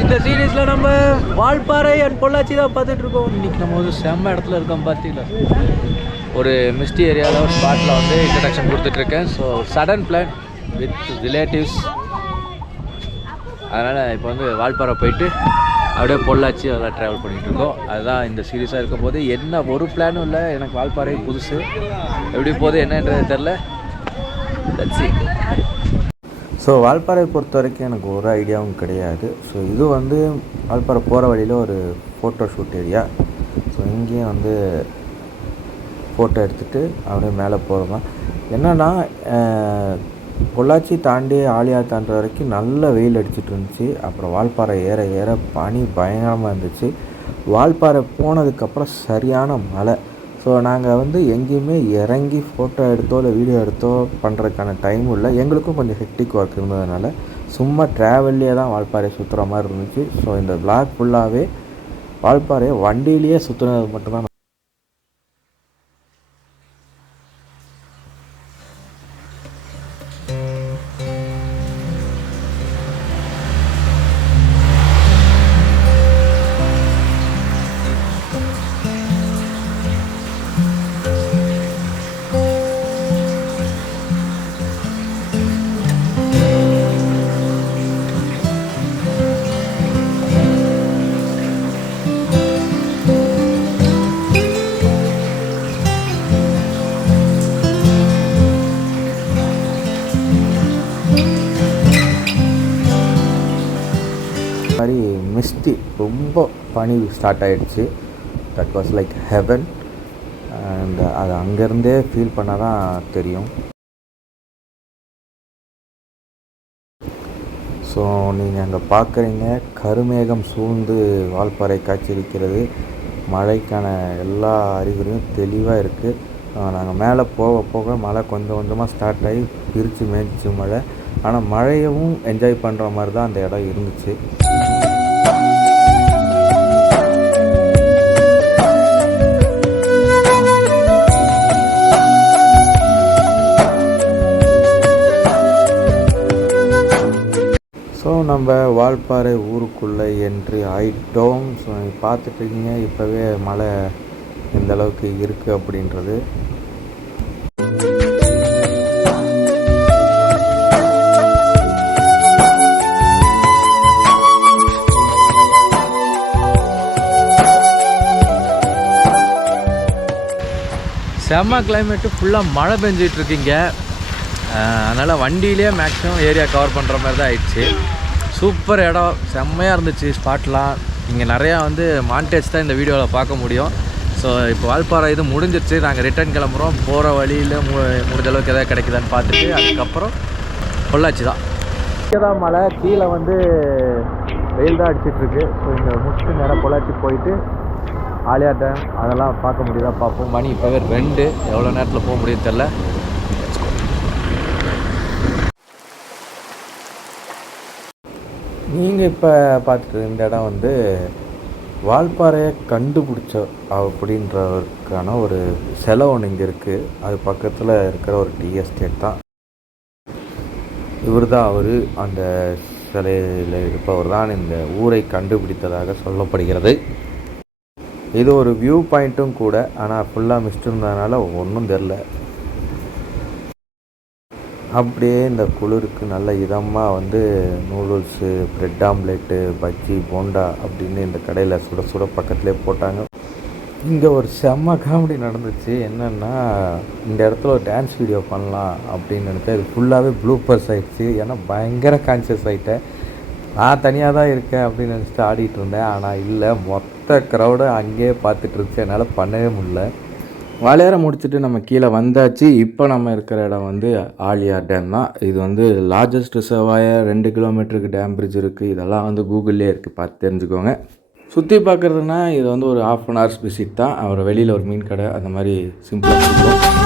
இந்த சீரீஸில் நம்ம வால்பாறை அண்ட் பொள்ளாச்சி தான் பார்த்துட்ருக்கோம். இன்றைக்கி நம்ம ஒரு செம்ம இடத்துல இருக்கோம். பார்த்தீங்களா, ஒரு மிஸ்டி ஏரியாவில் ஒரு ஸ்பாட்டில் வந்து இன்ட்ரடக்ஷன் கொடுத்துட்ருக்கேன். So sudden plan with relatives. அதனால் இப்போ வந்து வால்பாறை போயிட்டு அப்படியே பொள்ளாச்சி அதெல்லாம் ட்ராவல் பண்ணிகிட்ருக்கோம். அதுதான் இந்த சீரியஸாக இருக்கும் போது என்ன ஒரு பிளானும் இல்லை. எனக்கு வால்பாறை புதுசு, எப்படி போகுது என்னன்றது தெரில. ஸோ வால்பாறை பொறுத்த வரைக்கும் எனக்கு ஒரு ஐடியாவும் கிடையாது. ஸோ இது வந்து வால்பாறை போகிற வழியில் ஒரு ஃபோட்டோ ஷூட் ஏரியா. ஸோ இங்கேயும் வந்து ஃபோட்டோ எடுத்துகிட்டு அப்படியே மேலே போகிறோம். என்னென்னா பொள்ளாச்சி தாண்டி ஆலியார் தாண்டுற வரைக்கும் நல்ல வெயில் அடிச்சிட்டு இருந்துச்சு. அப்புறம் வால்பாறை ஏற ஏற பனி பயங்கரமாக இருந்துச்சு. வால்பாறை போனதுக்கப்புறம் சரியான மழை. ஸோ நாங்கள் வந்து எங்கேயுமே இறங்கி ஃபோட்டோ எடுத்தோ இல்லை வீடியோ எடுத்தோ பண்ணுறதுக்கான டைமும் இல்லை. எங்களுக்கும் கொஞ்சம் ஹெக்டிக் ஒர்க் இருந்ததுனால சும்மா ட்ராவல்லே தான் வால்பாறை சுற்றுற மாதிரி இருந்துச்சு. ஸோ இந்த பிளாக் ஃபுல்லாகவே வால்பாறையை வண்டியிலேயே சுற்றுனது மட்டும்தான். மாதிரி மிஸ்டி ரொம்ப பனி ஸ்டார்ட் ஆகிடுச்சு. That was like heaven. And அது அங்கேருந்தே ஃபீல் பண்ணால் தான் தெரியும். ஸோ நீங்கள் அங்கே பார்க்குறீங்க, கருமேகம் சூழ்ந்து வால்பாறை காட்சியளிக்கிறது. மழைக்கான எல்லா அறிகுறியும் தெளிவாக இருக்குது. நாங்கள் மேலே போக போக மழை கொஞ்சம் கொஞ்சமாக ஸ்டார்ட் ஆகி பிரித்து மேய்ச்சி மழை. ஆனால் மழையவும் என்ஜாய் பண்ணுற மாதிரி தான் அந்த இடம் இருந்துச்சு. ஸோ நம்ம வால்பாறை ஊருக்குள்ளே என்ட்ரி ஆகிட்டோம். ஸோ பார்த்துட்ருக்கீங்க இப்போவே மழை எந்த அளவுக்கு இருக்குது அப்படின்றது. செம்ம கிளைமேட்டு, ஃபுல்லாக மழை பெஞ்சிட்ருக்கீங்க. அதனால் வண்டியிலே மேக்ஸிமம் ஏரியா கவர் பண்ணுற மாதிரி தான் ஆயிடுச்சு. சூப்பர் இடம், செம்மையாக இருந்துச்சு ஸ்பாட்லாம். இங்கே நிறையா வந்து மாண்டேஜ் தான் இந்த வீடியோவில் பார்க்க முடியும். ஸோ இப்போ வால்பாறை இது முடிஞ்சிருச்சு. நாங்கள் ரிட்டர்ன் கிளம்புறோம். போகிற வழியில் முடிஞ்ச அளவுக்கு எதாவது கிடைக்குதான்னு பார்த்துட்டு அதுக்கப்புறம் பொள்ளாச்சி தான். இங்கே தான் மழை, கீழே வந்து வெயில் தான் அடிச்சிட்ருக்கு. ஸோ இங்கே முடிச்சுட்டு நேராக பொள்ளாச்சி போயிட்டு ஆலியார் டேம் அதெல்லாம் பார்க்க முடியுதா பார்ப்போம். மணி இப்போவே 2, எவ்வளோ நேரத்தில் போக முடியும் தெரில. நீங்கள் இப்போ பார்த்துட்டு இந்த இடம் வந்து வால்பாறையை கண்டுபிடிச்ச அப்படின்றவருக்கான ஒரு சிலை ஒன்று இங்கே இருக்குது. அது பக்கத்தில் இருக்கிற ஒரு டீ எஸ்டேட் தான். இவர் தான் அவர், அந்த சிலையில் இருப்பவர் தான் இந்த ஊரை கண்டுபிடித்ததாக சொல்லப்படுகிறது. இது ஒரு வியூ பாயிண்ட்டும் கூட. ஆனால் ஃபுல்லாக மிஸ்ட் இருந்ததுனால ஒன்றும் தெரில. அப்படியே இந்த குளிருக்கு நல்ல இதமாக வந்து noodles, bread omelette, bajji, bonda அப்படின்னு இந்த கடையில் சுட சுட பக்கத்துலேயே போட்டாங்க. இங்கே ஒரு செம்ம காமெடி நடந்துச்சு. என்னென்னா, இந்த இடத்துல ஒரு டான்ஸ் வீடியோ பண்ணலாம் அப்படின்னு நினைச்சேன். இது ஃபுல்லாகவே ப்ளூப்பர்ஸ் ஆகிடுச்சு. ஏன்னா பயங்கர கான்ஷியஸ் ஆகிட்டேன். நான் தனியாக தான் இருக்கேன் அப்படின்னு நினச்சிட்டு ஆடிட்டு இருந்தேன். ஆனால் இல்லை, மொத்த க்ரௌடை அங்கேயே பார்த்துட்டு இருந்துச்சு. என்னால் பண்ணவே முடியல. வாலியாரை முடிச்சுட்டு நம்ம கீழே வந்தாச்சு. இப்போ நம்ம இருக்கிற இடம் வந்து ஆலியார் டேம் தான். இது வந்து லார்ஜஸ்ட் ரிசர்வாயர், 2 கிலோமீட்டருக்கு டேம் பிரிட்ஜ் இருக்குது. இதெல்லாம் வந்து கூகுள்லேயே இருக்குது, பார்த்து தெரிஞ்சுக்கோங்க. சுற்றி பார்க்குறதுனா இது வந்து ஒரு 1/2 hours விசிட் தான். அவர் வெளியில் ஒரு மீன் கடை அந்த மாதிரி சிம்பிளாக இருக்கும்.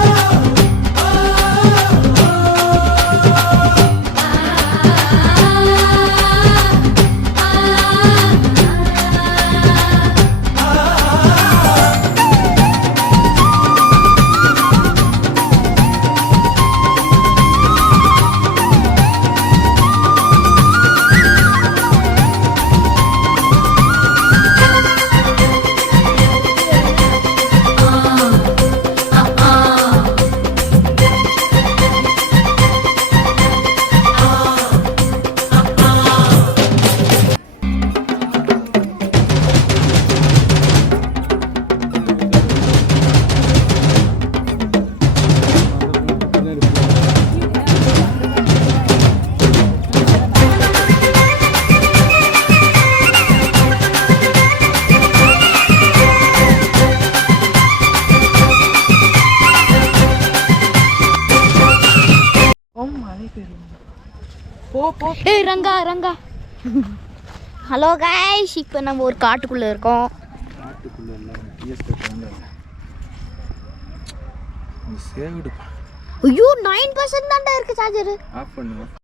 ஏய் ரங்கா ரங்கா. ஹலோ கைஸ், இப்போ நம்ம ஒரு காட்டுக்குள்ளே இருக்கோம். காட்டுக்குள்ளே இல்லை, சேவிடுப்பா. ஐயோ 9% தான்டா இருக்கு சார்ஜர். ஆஃப் பண்ணுங்க.